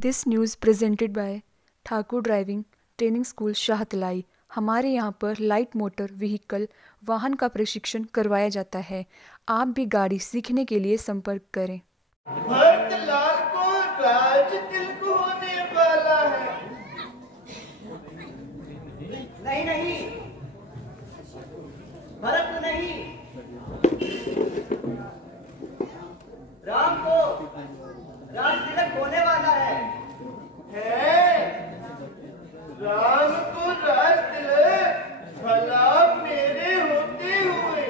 This news presented by Thakur driving training school Shahtalai. हमारे यहाँ पर लाइट मोटर व्हीकल वाहन का प्रशिक्षण करवाया जाता है। आप भी गाड़ी सीखने के लिए संपर्क करें। भरतलाल को राज तिलक होने वाला है। नहीं नहीं, भरत नहीं, राम को राज तिलक होने वाला है। राम को राज तिलक? भला मेरे होते हुए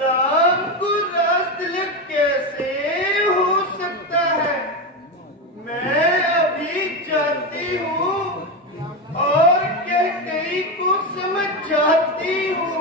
राम को राज तिलक कैसे हो सकता है? मैं अभी जाती हूँ और कई को समझ जाती हूँ।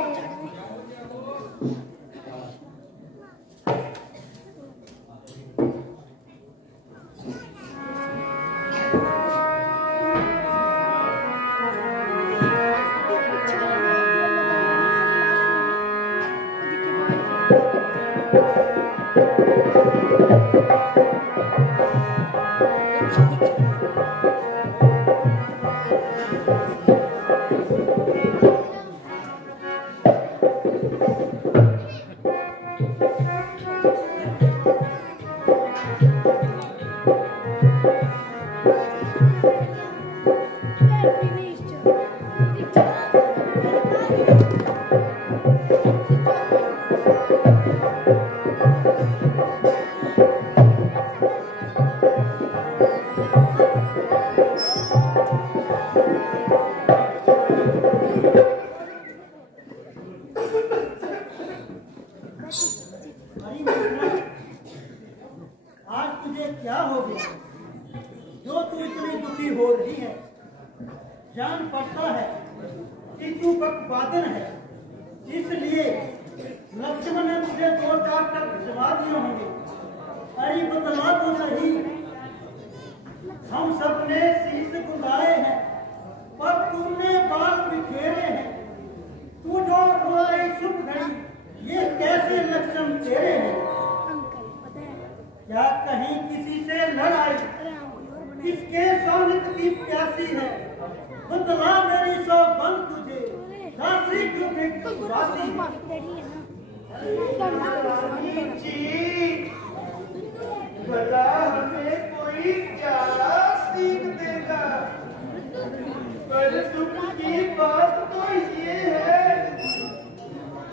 आज तुझे क्या हो गया जो तू इतनी दुखी हो रही है? जान पड़ता है कि तू बकवादन है, इसलिए लक्ष्मण ने तुझे 2-4 तक भिजवा दिए होंगे। अरे बतला तो सही, हम सबने शीश गुंदाए हैं पर तुमने बाल बिखेरे हैं। तू जो रोए शुभ घड़ी, ये कैसे लक्षण तेरे हैं? क्या कहीं किसी से लड़ाई, किसके सोनित की प्यासी है? बदला मेरी सौ बन तुझे, राशि क्यों वासी? भला हमें कोई क्या सीख देगा? पर दुख की बात तो ये है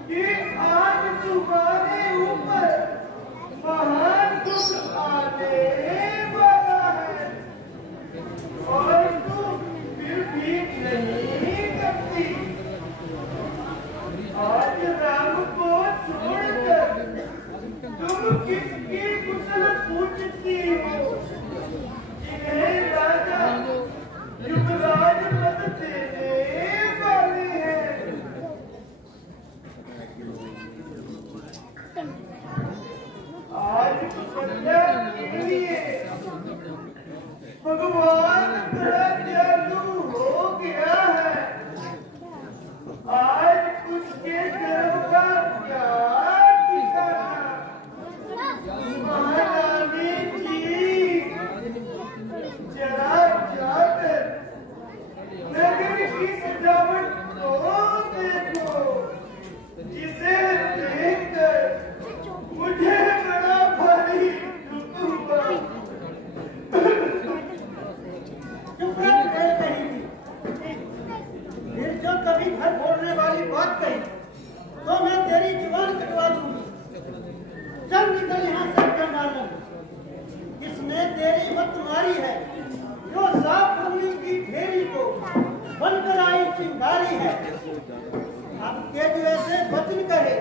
कि आज तुम्हारे ऊपर महान दुख आने वाला है और तुम फिर भी नहीं करती। आज राम को छोड़कर तुम किसकी कुशल पूछती हो? इन्हें राजा युवराज पद देने वाले हैं। आज संध्या के लिए भगवान दयालु हो गया है। आज उसके गर्व का क्या ठिकाना? महारानी जी, जरा जाकर नगर की सजावट को देखो, जिसे देखकर मुझे बड़ा भारी दुख हुआ। फिर जो कभी घर बोलने वाली बात कही तो मैं तेरी जुबान कटवा दूंगी। चल निकल यहाँ से चंडालन। किसने तेरी मत मारी है जो साफ उंगली की ढेरी को बनकर आई चिंगारी है? अब के जो ऐसे वचन कहे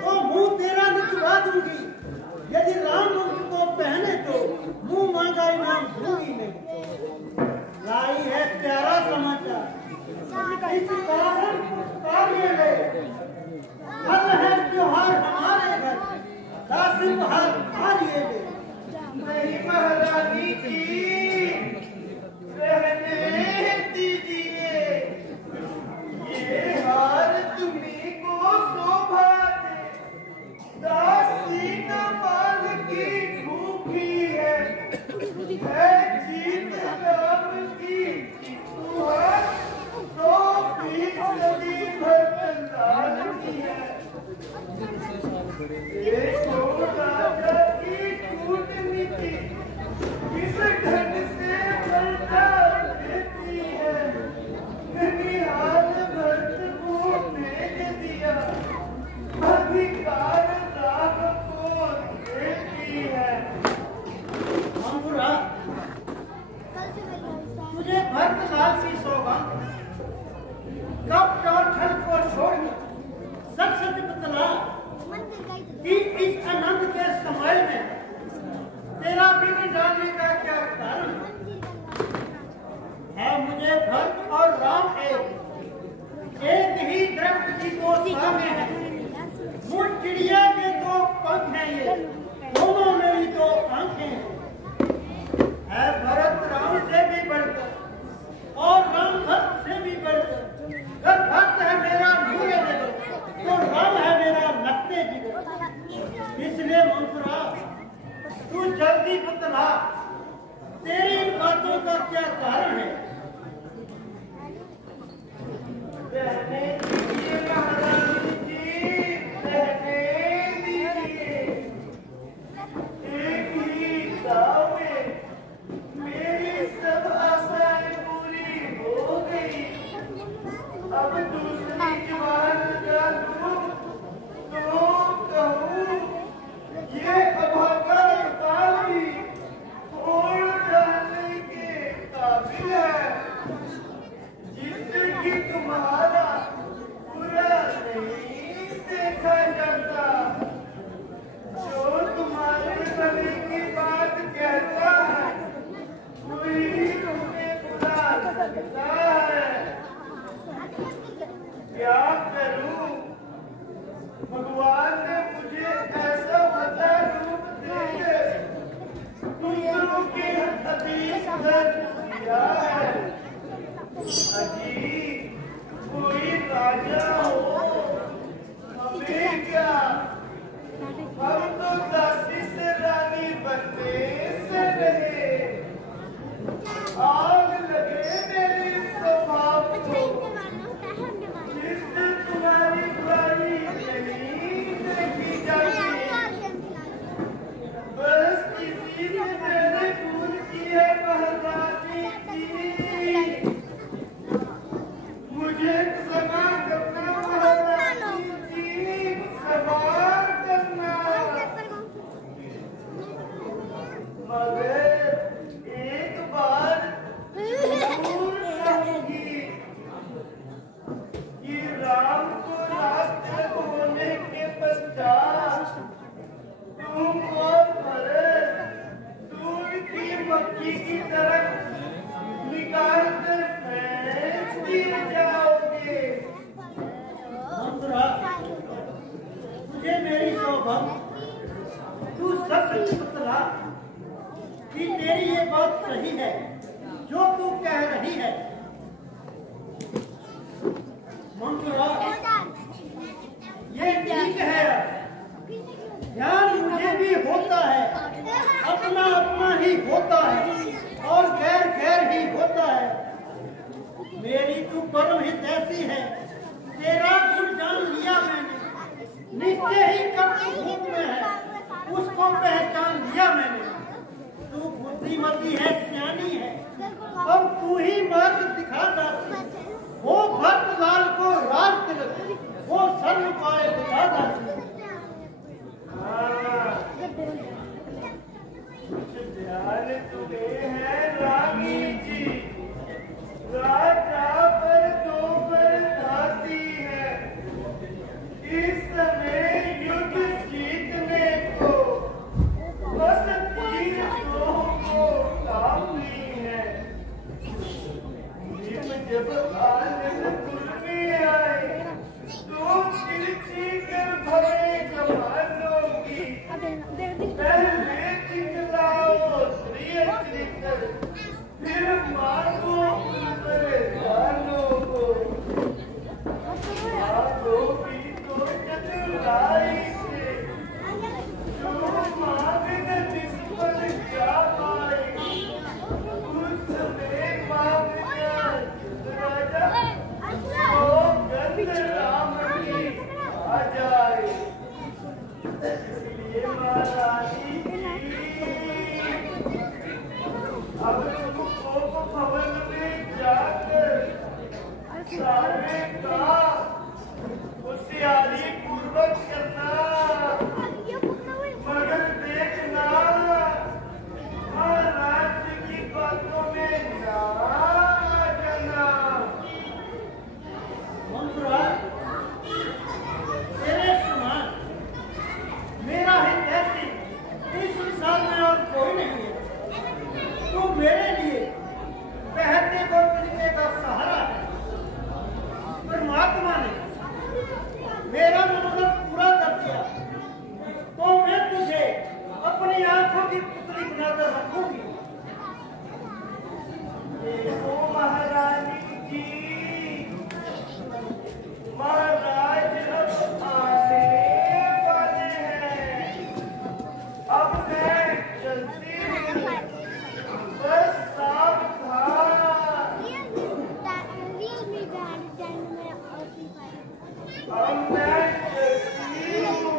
तो मुंह तेरा निचवा दूंगी। यदि राम को पहने तो मुंह मांगा इनाम दूंगी नहीं। लाई है प्यारा समाचार, इस कारण कार्य में हल है त्योहार हमारे घर, दासिल हार कार्य में। नहीं महारानी जी, रहने दीजिए। ये हार तुम्ही को शोभा दे। दासी का माल की भूखी है जीत लगता है। क्या करूं? भगवान ने मुझे ऐसा भला रूप देकर दूसरों के अधीन कर दिया है। अजी कोई राजा हो, हमें क्या? हम तो दासी से रानी बनने से रहे। आग लगे मेरे स्वभाव को, जिससे तुम्हारी बुराई नहीं देखी जाती। बस किसी ने मैंने भूल की है महारानी जी, मुझे क्षमा करना महारानी जी, क्षमा करना। मगर एक बार जरूर कहूंगी कि राम को रास्ते होने के पश्चात तुम और भरत दूर की मक्खी की तरह निकाल कर फेंक दिए जाओगे। मंत्रा, तुझे मेरी सौभाग्य, तू सच बतला कि तेरी ये बात सही है जो तू कह रही है। मंत्रा, ये ठीक है, ध्यान मुझे भी होता है, अपना अपना ही होता है और गैर गैर ही होता है। मेरी तू परम हित ऐसी है, तेरा गुण जान लिया मैंने, नित्य ही कब भूख में है उसको पहचान लिया मैंने। तू बुद्धिमती है, सियानी है, और तू ही मार्ग दिखा दासी। वो भक्त लाल को राज तिलक, वो सर्व पाए दिखा दासी। ध्यान तुम्हें है रानी जी, राजा पर दो बरसाती है। इस समय युद्ध जीतने को बस तीर दो को काफी है। जब आनंदपुर में आए तो तिरछी कर भरे जवानों की पहले चिंगलाओ प्रिय चिंतन, फिर मांगो परेशानों को। मांगो भी तो चतुराई से, जो मांगने निष्फल जा पाए उस समय मांगना राजा तो गंध राम की आ जाए। इसलिए महारानी जी, अब तुम कोप भवन में जाकर सारे का होशियारी पूर्वक करना, मगर देखना महाराज की बातों में ना आ जाना। मंत्रा, तेरे समान मेरा हित ऐसी इस संसार में और कोई नहीं है। तू मेरे लिए बहते को तिनके का सहारा है। परमात्मा ने मेरा मनोरथ पूरा कर दिया तो मैं तुझे अपनी आंखों की पुतली बनाकर रखूंगी। देखो महारानी जी, महाराज अब आने वाले हैं। अब मैं चलती हूँ, बस सावधान। अब मैं चलती हूँ।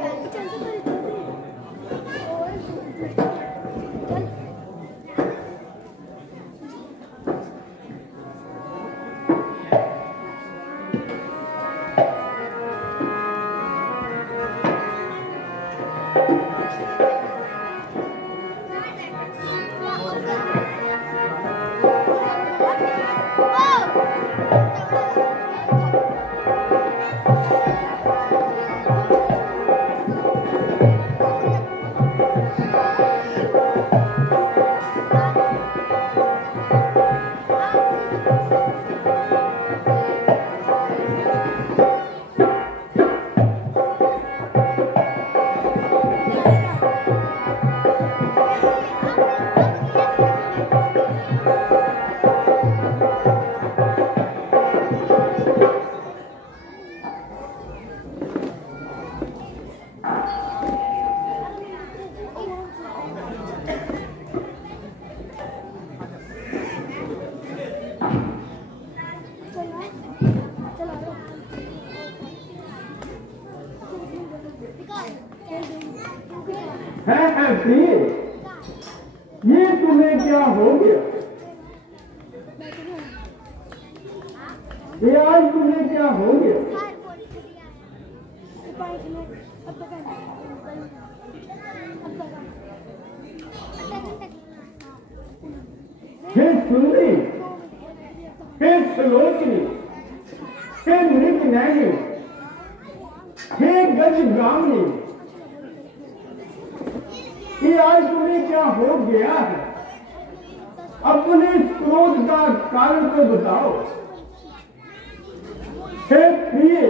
प्रिय, ये तुम्हें क्या हो गया? ये आज तुम्हें क्या हो गया? हे सुंदरी, हे सुलोचनी, हे मृग नैनी, हे गजगामिनी, ये आज तुम्हें क्या हो गया है? अपने क्रोध का कारण तो बताओ। हे प्रिय,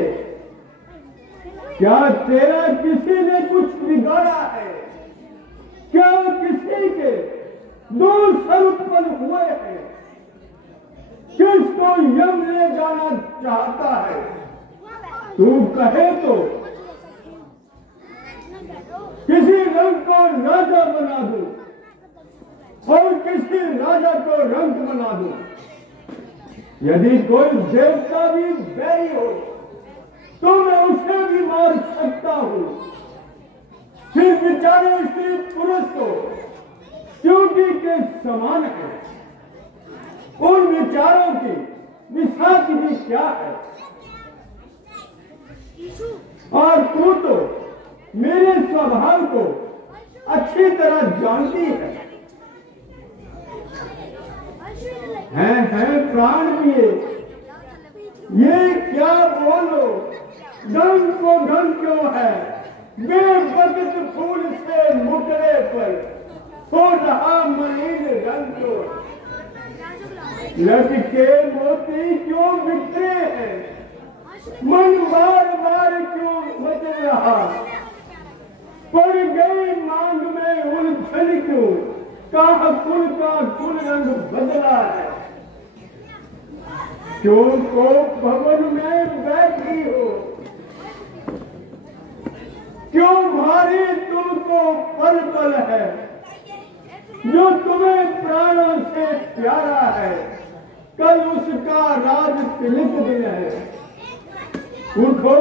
क्या तेरा किसी ने कुछ बिगाड़ा है? क्या किसी के दो सर उत्पन्न हुए हैं? किसको यम ले जाना चाहता है? तू कहे तो किसी रंग को राजा बना दूं और किसी राजा को रंग बना दूं। यदि कोई देवता भी बैरी हो तो मैं उसे भी मार सकता हूं। फिर बेचारे स्त्री पुरुष को चोटी के समान है। उन विचारों की विशाख भी क्या है? और तू तो मेरे स्वभाव को अच्छी तरह जानती है। हैं प्राण पिए, ये क्या बोलो? ढंग को ढंग क्यों है? बेवकत फूल से मुकरे पर हो रहा मलिन रंग क्यों? लटके मोती क्यों बिखरे हैं? मन बार बार क्यों मच रहा? पड़ गई मांग में उलझन क्यों? कहा कुल का कुल रंग बदला है। क्यों को भवन में बैठी हो? क्यों भारी तुमको पल पल है? जो तुम्हें प्राणों से प्यारा है, कल उसका राज तिलक दिन है। उठो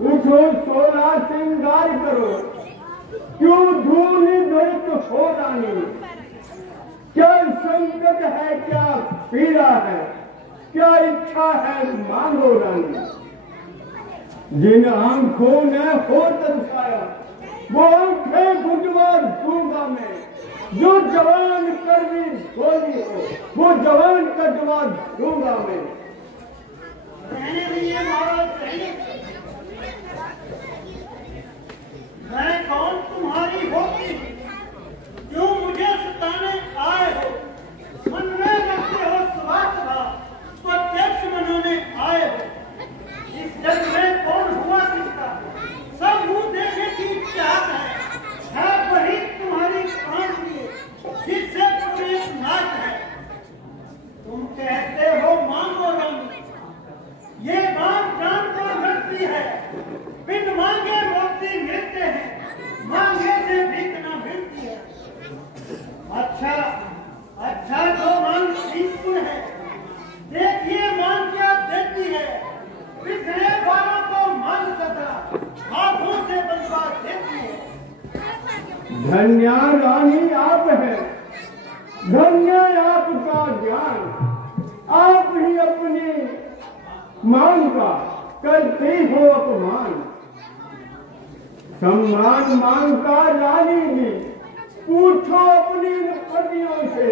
उठो, सोना श्रृंगार करो। क्यों धूलि धरित हो रानी? क्या संकट है, क्या पीड़ा है, क्या इच्छा है, मांगो रानी। जिन आंखों ने हो दर्शाया वो आंखें घुटवा दूंगा मैं। जो जवान करनी बोली हो वो जवान का जवाब दूंगा मैं। रहने दीजिए महाराज, रहने। मैं कौन तुम्हारी होती जो मुझे सताने आए हो? मन में रखते हो स्वार्थ भाव, प्रत्यक्ष मनाने आए हो। इस जग में कौन हुआ किसका? सब मुंह देखने की चाहत है वही तुम्हारी प्राण की, जिससे तुम्हें नाच है। तुम कहते हो मांगो रानी, ये बात प्राण को रखती है। बिन मांगे मोती मिलते हैं, मांगे से भीख न मिलती है। अच्छा अच्छा, तो मांग ईश्वर है। देखिए मांग क्या देती है। पिछले बालों को मांग कतरा हाथों से बनवा देती है। धन्य रानी आप है, धन्य आपका ज्ञान। आप ही अपनी मांग का करते हो अपमान। सम्मान मांग का रानी जी, पूछो अपनी पतियों से।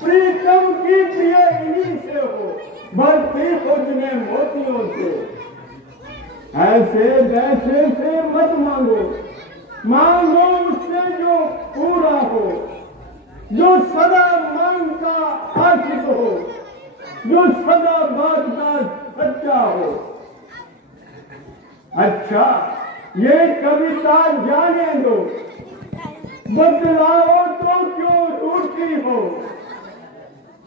प्रीतम की प्रिय इन्हीं से हो, भरती हो जिन्हें मोतियों से। ऐसे वैसे से मत मांगो, मांगो उससे जो पूरा हो, जो सदा मांग का आशिक हो, जो सदा बात का सच्चा हो। अच्छा, ये कविता जाने दो, बदलाओ तो क्यों रूठी हो?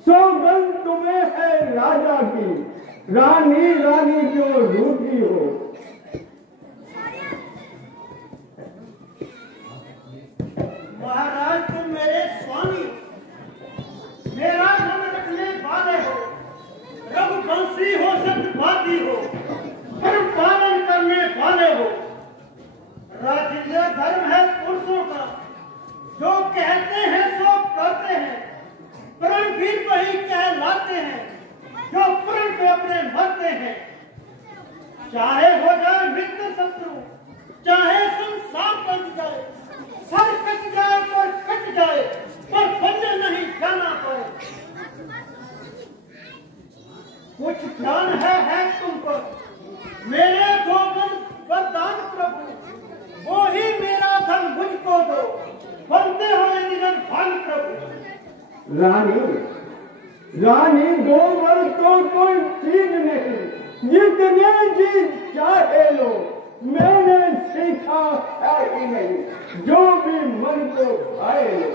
सौगंध तुम्हें है राजा की, रानी रानी क्यों रूठी हो? महाराज तुम मेरे स्वामी, मेरा नाम रखने वाले हो। रघुवंशी हो, सत्यवादी हो, धर्म पालन करने वाले हो। राजनीय धर्म है पुरुषों का, कहलाते हैं, जो प्रण पे अपने मरते हैं। चाहे हो जाए मित्र शत्रु, चाहे संसार कट जाए, सर कट जाए तो कट जाए, पर बंदे नहीं जाना पाए। कुछ ध्यान है तुम पर, मेरे दो वरदान प्रभु, वो ही मेरा धन मुझको दो, बनते हो निरंतर प्रभु। रानी दो वर तो कोई चीज नहीं, जितने जी चाहे लो, मैंने सीखा है ही नहीं, जो भी मन को भाए लो।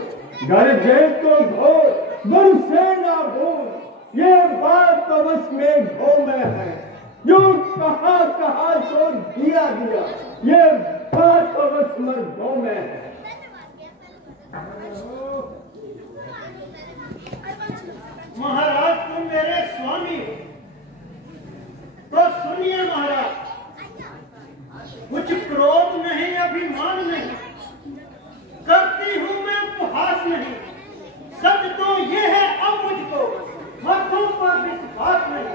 घर जे तो धो बरसे ना भूल, ये बात अवश्य में घो में है, जो कहा कहा तो दिया दिया, ये बात अवश्य मर्दों में है। महाराज तुम मेरे स्वामी हो, तो सुनिए महाराज, कुछ क्रोध नहीं, अभिमान नहीं, करती हूं मैं उपहास नहीं। सच तो ये है अब मुझको मर्थों पर विश्वास नहीं।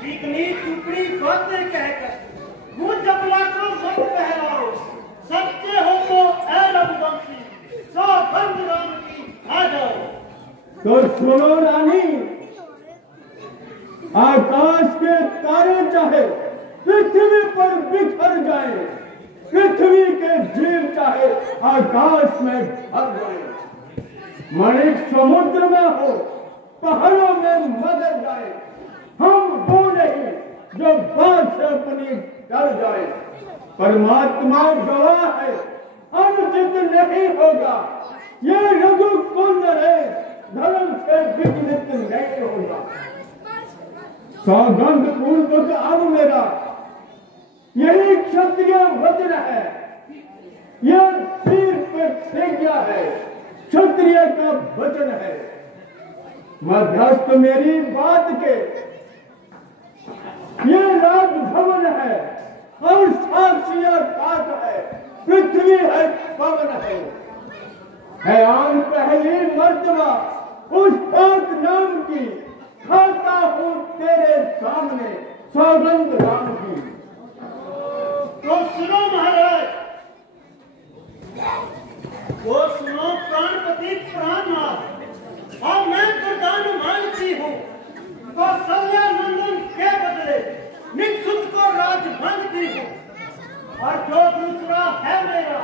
चिकनी चुपड़ी बातें कहकर मुझ जबला को मत कहलाओ, सच्चे हो तो ऐ रघुवंशी, सौगंध राम की आ जाओ। तो सुनो रानी, आकाश के तारे चाहे पृथ्वी पर बिखर जाए, पृथ्वी के जीव चाहे आकाश में भर जाए, मणिक समुद्र में हो, पहाड़ों में मदद जाए, हम वो नहीं जो बात से अपनी डर जाए। परमात्मा गवाह है, अनुचित नहीं होगा, ये रघुकुंड है, धर्म से विघ्नित नहीं होगा। सौगंध पूर्वक अब मेरा यही क्षत्रिय वचन है, यह सिर पर प्रतिज्ञा है, क्षत्रिय का वचन है। मध्यस्थ मेरी बात के ये राजभवन है, और साक्षी काट है, पृथ्वी है, पवन है आन पहली मर्तबा उस पाक नाम की, खाता हूँ तेरे सामने सौगंध राम की। तो सुनो महाराज, वो सुनो प्राणपति प्राणनाथ, और मैं वरदान मांगती हूँ, कौशल्या नंदन के बदले निक्षुत को राज मांगती हूँ। और जो दूसरा है मेरा,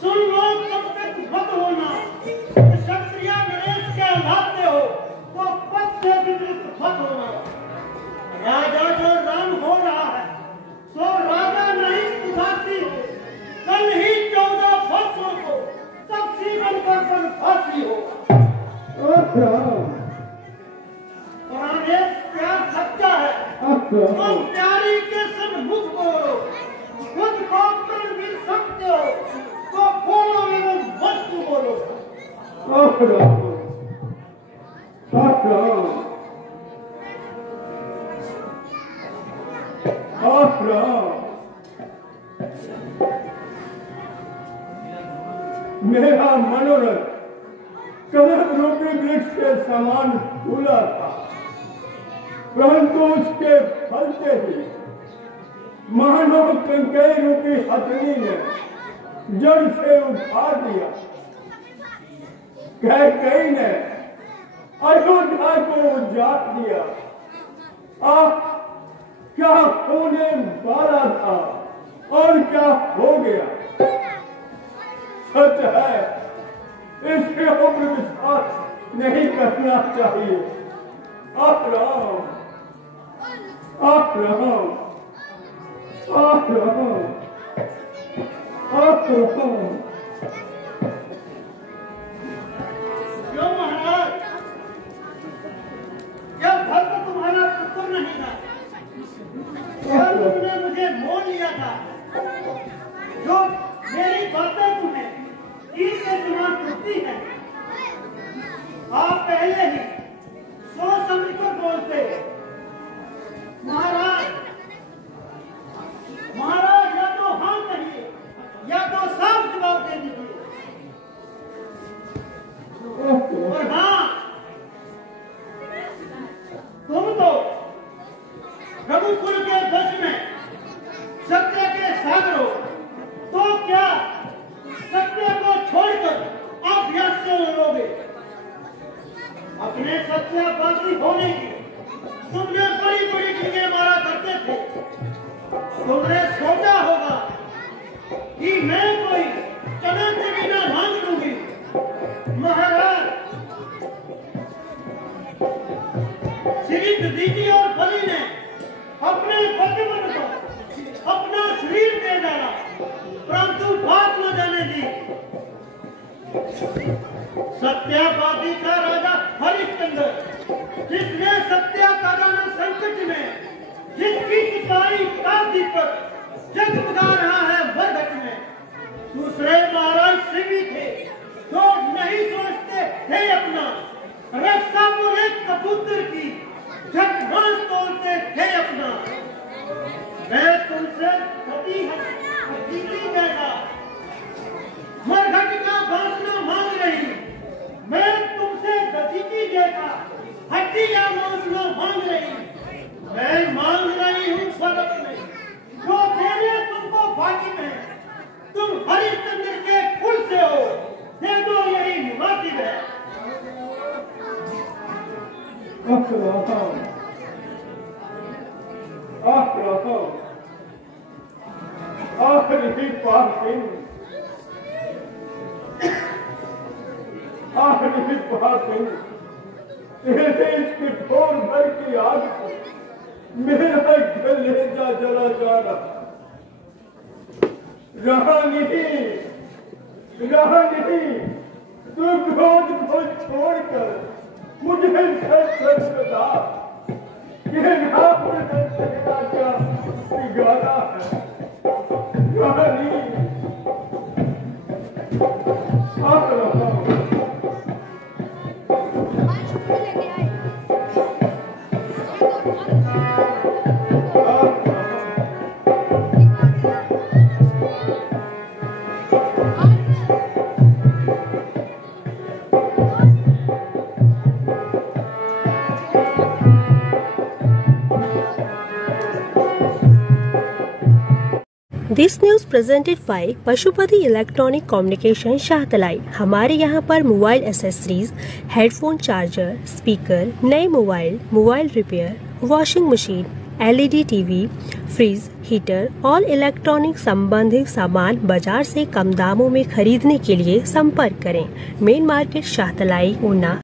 सुन लो तब तक मत होना, क्षत्रिय नरेश कहलाते हो तो पद से विकृत मत होना। राजा जो राम हो रहा है, सो राजा नहीं सुधाती हो, कल ही 14 वर्षों को तपसी बनकर फांसी हो। प्राणेश प्यार सच्चा है, तुम प्यारी के सन्मुख बोलो, खुद को प्रण मिल सकते हो तो बोलो एवं वस्तु बोलो। मेरा मनोरथ कदम रूपी वृक्ष के समान फूला था, परंतु उसके फल से ही मानव कंकई रूपी हथनी ने जड़ से उखाड़ दिया। कैकेयी ने अयोध्या को उजाड़ दिया। क्या होने वाला था और क्या हो गया, सच है, इसके ऊपर विश्वास नहीं करना चाहिए। आप रहो, आप रहो, आप रहो, आप रहो। क्यों महाराज, क्या भक्त तुम्हारा पुत्र नहीं था? क्या तुमने मुझे मोह लिया था? जो मेरी बातें तुम्हें तीर के समान टूटती है, आप पहले ही सोच समझ कर बोलते। महाराज, महाराज या तो हाँ कहिए या तो साफ जवाब दे दीजिए। और हाँ, अपने सत्यापाती होने की तुमने बड़ी बड़ी चीजें मारा करते थे। तुमने सोचा होगा कि मैं कोई चना चबीना मांग लूंगी। महाराज श्री दीदी और बलि ने अपने बचपन को अपना शरीर दे डाला, परंतु बात न जाने दी। सत्यापाती का राजा हरिश्चंद्र, जिसने सत्या का राना संकट में, जिसकी चिताई का दीपक जगमगा रहा है वर्धक में। दूसरे महाराज सिंह थे जो नहीं सोचते थे अपना, रक्षा पर एक कबूतर की झटमास तोड़ते थे अपना। मैं तुमसे हकीकी जैसा मरघट का बांसना मांग रही, मैं तुमसे दसीकी जैसा हड्डियां बांसना मांग रही। मैं मांग रही हूँ फलक में जो देने तुमको बाकी में। तुम हरिश्चंद्र के कुल से हो, दे दो यही मुनासिब है। आखिरी बात इसके ठोर भर की आग को मेरा कलेजा जला जा रहा। रहा नहीं, तू क्रोध को छोड़कर मुझे बता कि नाम क्या बिगाड़ा है। रानी this news presented by Pashupati electronic communication Shahtalai. हमारे यहाँ पर mobile accessories, headphone charger, speaker, नए mobile repair, washing machine, LED TV, fridge, heater और इलेक्ट्रॉनिक संबंधित सामान बाजार से कम दामों में खरीदने के लिए संपर्क करें। Main market Shahtalai, Una.